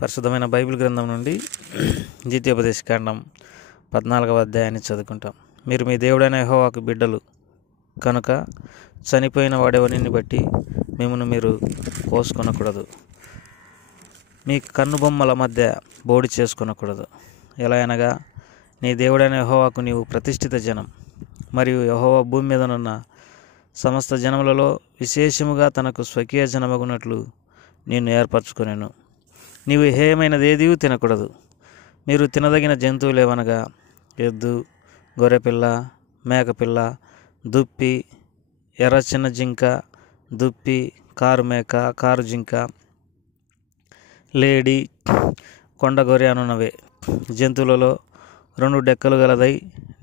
పరిశుద్ధమైన బైబిల్ గ్రంథం నుండి ద్వితీయోపదేశకాండం 14వ అధ్యాయాన్ని చదువుకుంటాం. మీరు మీ దేవుడైన యెహోవాకు బిడ్డలు కనుక చనిపోయిన వాడెవరిని బట్టి మిమ్మల్ని మీరు కోసుకొనకూడదు. మీ కన్నుబొమ్మల మధ్య బోడి చేసుకొనకూడదు. ఎలా అనగా నీ దేవుడైన యెహోవాకు నీవు ప్రతిష్ఠిత జనం, మరియు యెహోవా భూమి మీదనున్న సమస్త జనములలో విశేషముగా తనకు స్వకీయ జనమగునట్లు నిన్ను ఏర్పరచుకొనెను. నీవు హేయమైనదేదీ తినకూడదు. మీరు తినదగిన జంతువులు ఏవనగా ఎద్దు, గొర్రెపిల్ల, మేకపిల్ల, దుప్పి, ఎర్ర చిన్న జింక, దుప్పి, కారు మేక, కారు జింక, లేడి, కొండ గొర్రె అనున్నవే. జంతువులలో 2 డెక్కలు గలదై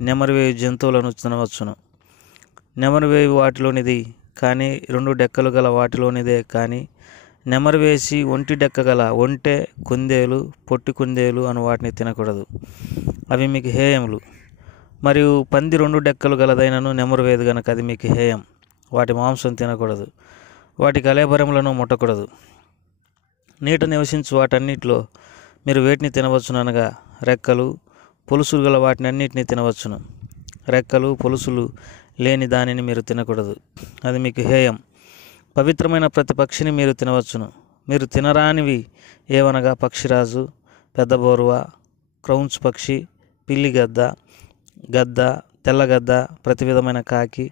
నెమరువేయు జంతువులను తినవచ్చును. నెమరువేయు వాటిలోనిది కానీ 2 డెక్కలు గల వాటిలోనిదే కానీ నెమరువేసి 1 డెక్క గల ఒంటె, కుందేలు, పొట్టి కుందేలు అను వాటిని తినకూడదు. అవి మీకు హేయములు. మరియు పంది 2 డెక్కలు గలదైనను నెమరువేదు గనక అది మీకు హేయం. వాటి మాంసం తినకూడదు. వాటి కళేబరములను ముట్టకూడదు. నీట నివసించు వాటన్నిటిలో మీరు వేటిని తినవచ్చును అనగా రెక్కలు, పొలుసులు గల వాటిని అన్నిటినీ తినవచ్చును. రెక్కలు, పొలుసులు లేని దానిని మీరు తినకూడదు. అది మీకు హేయం. పవిత్రమైన ప్రతి పక్షిని మీరు తినవచ్చును. మీరు తినరానివి ఏవనగా పక్షిరాజు, పెద్ద బోరువ, క్రౌంచ్ పక్షి, పిల్లి గద్ద, గద్ద, తెల్లగద్ద, ప్రతి విధమైన కాకి,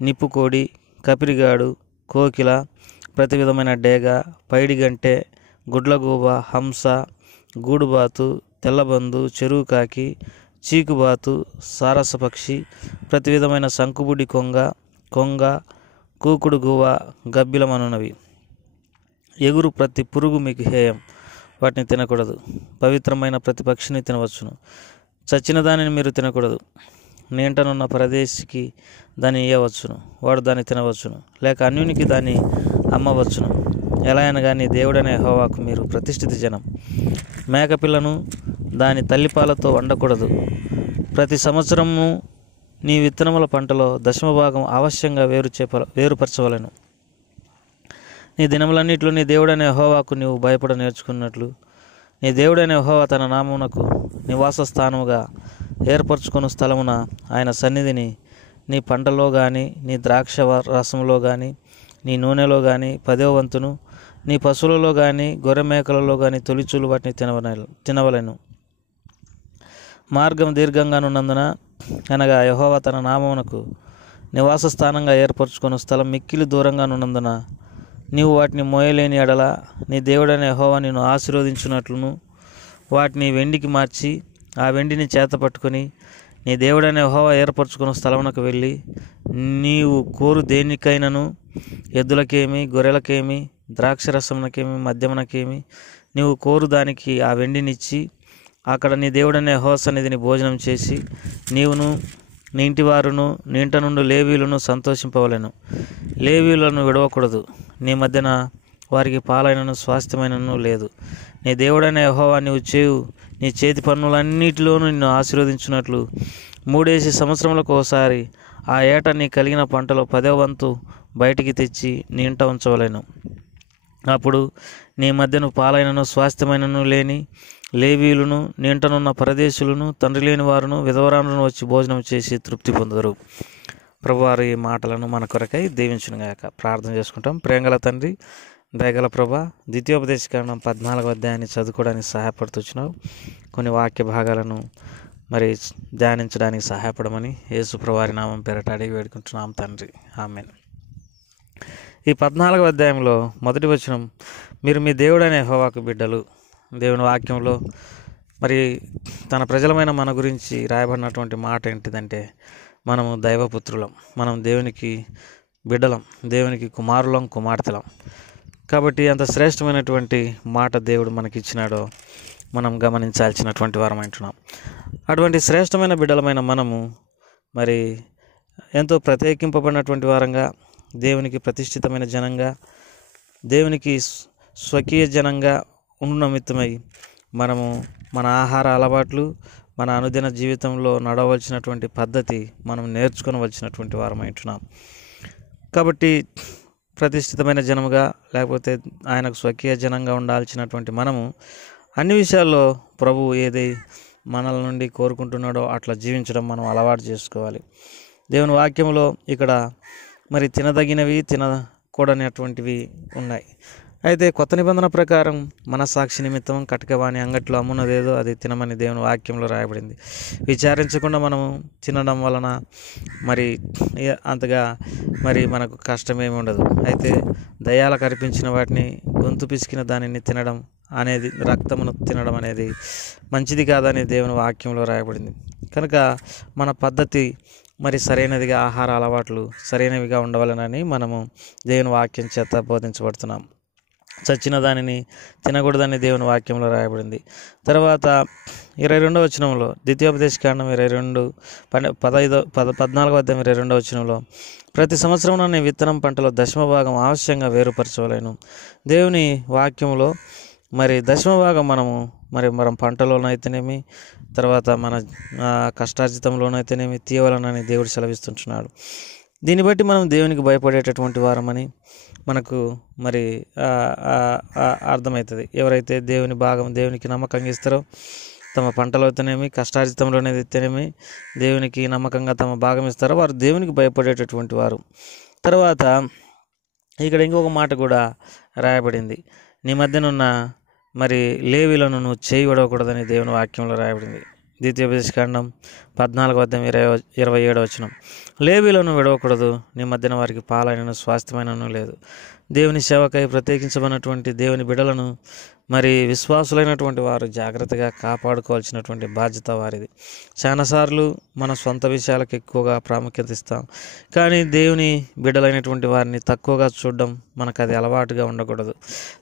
నిప్పుకోడి, కపిరిగాడు, కోకిల, ప్రతి విధమైన డేగ, పైడిగంటె, గుడ్లగూబ, హంస, గూడుబాతు, తెల్లబందు, చెరువు కాకి, చీకుబాతు, సారసపక్షి, ప్రతి విధమైన శంకుబుడి కొంగ, కూకుడు గువ్వ, గబ్బిలమనున్నవి. ఎగురు ప్రతి పురుగు మీకు హేయం. వాటిని తినకూడదు. పవిత్రమైన ప్రతి పక్షిని తినవచ్చును. చచ్చిన దానిని మీరు తినకూడదు. నీంటనున్న పరదేశికి దాన్ని ఇయ్యవచ్చును, వాడు దాన్ని తినవచ్చును, లేక అన్యునికి దాన్ని అమ్మవచ్చును. ఎలా అనగా నీ దేవుడైన యెహోవాకు మీరు ప్రతిష్ఠిత జనం. మేకపిల్లను దాని తల్లిపాలతో వండకూడదు. ప్రతి సంవత్సరము నీ విత్తనముల పంటలో 10వ భాగం అవశ్యంగా వేరుపరచవలెను. నీ దినములన్నిటిలో నీ దేవుడైన యెహోవాకు నీవు భయపడ నేర్చుకున్నట్లు నీ దేవుడైన యెహోవా తన నామమునకు నివాస స్థానముగా ఏర్పరచుకున్న స్థలమున ఆయన సన్నిధిని నీ పంటలో కానీ, నీ ద్రాక్ష రసంలో కానీ, నీ నూనెలో కానీ 10వ వంతును, నీ పశువులలో కానీ, గొర్రె మేకలలో కానీ తొలిచూలు వాటిని తినవలెను. మార్గం దీర్ఘంగానున్నందున అనగా యెహోవా తన నామమునకు నివాస స్థానంగా ఏర్పరచుకున్న స్థలం మిక్కిలి దూరంగానున్నందున నీవు వాటిని మోయలేని ఎడల నీ దేవుడైన యెహోవా నిన్ను ఆశీర్వదించున్నట్లును వాటిని వెండికి మార్చి ఆ వెండిని చేతపట్టుకొని నీ దేవుడైన యెహోవా ఏర్పరచుకున్న స్థలమునకు వెళ్ళి నీవు కోరు దేనికైనను, ఎద్దులకేమి, గొర్రెలకేమి, ద్రాక్షరసమునకేమి, మద్యమునకేమి నీవు కోరు దానికి ఆ వెండినిచ్చి అక్కడ నీ దేవుడైన యెహోవా సన్నిధిని భోజనం చేసి నీవును నీ ఇంటివారును నీ ఇంట నుండి లేవీయులను సంతోషింపవలెను. లేవీయులను విడవకూడదు. నీ మధ్యన వారికి పాలైనను స్వాస్థ్యమైనను లేదు. నీ దేవుడైన యెహోవా నీవు చేయు నీ చేతి పన్నులన్నిటిలోనూ నిన్ను ఆశీర్వదించినట్లు 3 సంవత్సరములకు ఒకసారి ఆ ఏట నీ కలిగిన పంటలో 10వ వంతు బయటికి తెచ్చి నీ ఇంట ఉంచవలెను. అప్పుడు నీ మధ్యను పాలైనను స్వాస్థ్యమైనను లేని లేవీయులను, నీ ఇంటనున్న పరదేశులను, తండ్రి లేని వారును, విధవరాలను వచ్చి భోజనం చేసి తృప్తి పొందుదరు. ప్రభువారు ఈ మాటలను మన కొరకై దీవించునుగాక. ప్రార్థన చేసుకుంటాం. ప్రేమగల తండ్రి, దయగల ప్రభా, ద్వితీయోపదేశకాండం 14వ అధ్యాయాన్ని చదువుకోవడానికి సహాయపడుతున్నావు. కొన్ని వాక్య భాగాలను మరి ధ్యానించడానికి సహాయపడమని యేసు ప్రభువారి నామం పేరట అడిగి వేడుకుంటున్నాం తండ్రి. ఆమేన్. ఈ 14వ అధ్యాయంలో మొదటి వచనం, మీరు మీ దేవుడైన యెహోవాకు బిడ్డలు. దేవుని వాక్యంలో మరి తన ప్రజలమైన మన గురించి రాయబడినటువంటి మాట ఏంటిదంటే మనము దైవపుత్రులం, మనం దేవునికి బిడ్డలం, దేవునికి కుమారులం, కుమార్తెలం. కాబట్టి అంత శ్రేష్టమైనటువంటి మాట దేవుడు మనకిచ్చినాడో మనం గమనించాల్సినటువంటి వారం అంటున్నాం. అటువంటి శ్రేష్టమైన బిడ్డలమైన మనము మరి ఎంతో ప్రత్యేకింపబడినటువంటి వారంగా, దేవునికి ప్రతిష్ఠితమైన జనంగా, దేవునికి స్వకీయ జనంగా ఉన్న నిమిత్తమై మనము మన ఆహార అలవాట్లు, మన అనుదిన జీవితంలో నడవలసినటువంటి పద్ధతి మనం నేర్చుకోవలసినటువంటి వారం అంటున్నాం. కాబట్టి ప్రతిష్ఠితమైన జనముగా లేకపోతే ఆయనకు స్వకీయ జనంగా ఉండాల్సినటువంటి మనము అన్ని విషయాల్లో ప్రభువు ఏది మనల నుండి కోరుకుంటున్నాడో అట్లా జీవించడం మనం అలవాటు చేసుకోవాలి. దేవుని వాక్యంలో ఇక్కడ మరి తినదగినవి తినకూడనటువంటివి ఉన్నాయి. అయితే కొత్త నిబంధన ప్రకారం మనస్సాక్షి నిమిత్తం కటకవాణి అంగట్లో అమ్మున్నదేదో అది తినమని దేవుని వాక్యంలో రాయబడింది. విచారించకుండా మనము తినడం వలన మరి అంతగా మరి మనకు కష్టమేమి ఉండదు. అయితే దయ్యాలకు అర్పించిన వాటిని, గొంతు పిసికిన దానిని తినడం అనేది, రక్తమును తినడం అనేది మంచిది కాదని దేవుని వాక్యంలో రాయబడింది. కనుక మన పద్ధతి మరి సరైనదిగా, ఆహార అలవాట్లు సరైనవిగా ఉండవాలని మనము దేవుని వాక్యం చేత బోధించబడుతున్నాం. చచ్చిన దానిని తినకూడదని దేవుని వాక్యంలో రాయబడింది. తర్వాత 22వ వచనంలో, ద్వితీయోపదేశకాండం 14వ వచనంలో, ప్రతి సంవత్సరం నీ విత్తనం పంటలో దశమ భాగం అవశ్యంగా వేరుపరచవలేను. దేవుని వాక్యంలో మరి దశమ భాగం మనం పంటలోనైతేనేమి, తర్వాత మన కష్టార్జితంలోనైతేనేమి తీయవలనని దేవుడు సెలవిస్తుంటున్నాడు. దీన్ని బట్టి మనం దేవునికి భయపడేటటువంటి వారమని మనకు మరి అర్థమవుతుంది. ఎవరైతే దేవునికి నమ్మకంగా ఇస్తారో, తమ పంటలో అయితేనేమి, కష్టార్జితంలోనైతేనేమి దేవునికి నమ్మకంగా తమ భాగం ఇస్తారో వారు దేవునికి భయపడేటటువంటి వారు. తర్వాత ఇక్కడ ఇంకొక మాట కూడా రాయబడింది, నీ మధ్యనున్న మరి లేవీలను నువ్వు చేయి విడవకూడదని దేవుని వాక్యంలో రాయబడింది. ద్వితీయోపదేశకాండం 14:27 వచనం, లేవీలను విడవకూడదు, నీ మధ్యన వారికి పాలైనను స్వాస్థ్యమైనను లేదు. దేవుని సేవకై ప్రత్యేకించబడినటువంటి దేవుని బిడ్డలను మరి విశ్వాసులైనటువంటి వారు జాగ్రత్తగా కాపాడుకోవాల్సినటువంటి బాధ్యత వారిది. చాలాసార్లు మన సొంత విషయాలకు ఎక్కువగా ప్రాముఖ్యత ఇస్తాం, కానీ దేవుని బిడ్డలైనటువంటి వారిని తక్కువగా చూడడం మనకు అది అలవాటుగా ఉండకూడదు.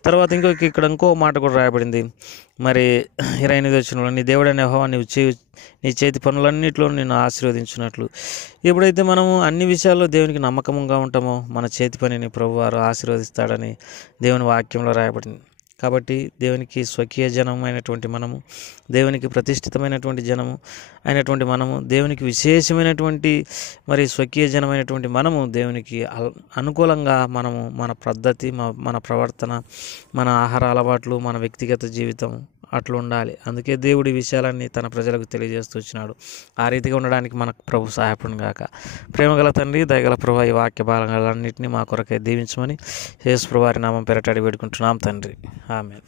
తర్వాత ఇక్కడ ఇంకో మాట కూడా రాయబడింది, మరి 28వ వచనంలో, నీ దేవుడైన యెహోవా నీ చేతి పనులన్నింటిలో నిన్ను ఆశీర్వదించినట్లు. ఎప్పుడైతే మనము అన్ని విషయాల్లో దేవునికి నమ్మకంగా ఉంటామో మన చేతి పనిని ప్రభువారు ఆశీర్వదిస్తాడని దేవుని వాక్యంలో రాయబడింది. కాబట్టి దేవునికి స్వకీయ జనమైనటువంటి మనము, దేవునికి ప్రతిష్ఠితమైనటువంటి జనము అయినటువంటి మనము, దేవునికి విశేషమైనటువంటి మరి స్వకీయ జనమైనటువంటి మనము దేవునికి అనుకూలంగా మనము మన పద్ధతి, మన ప్రవర్తన, మన ఆహార అలవాట్లు, మన వ్యక్తిగత జీవితం అట్లా ఉండాలి. అందుకే దేవుడి విషయాలన్నీ తన ప్రజలకు తెలియజేస్తూ వచ్చినాడు. ఆ రీతిగా ఉండడానికి మనకు ప్రభు సహాయపడును గాక. ప్రేమగల తండ్రి, దయగల ప్రభు, ఈ వాక్య భాగాలన్నింటినీ మా కొరకై దీవించమని యేసు ప్రభువారి నామం పేరట అడిగి వేడుకుంటున్నాం తండ్రి. ఆమేన్.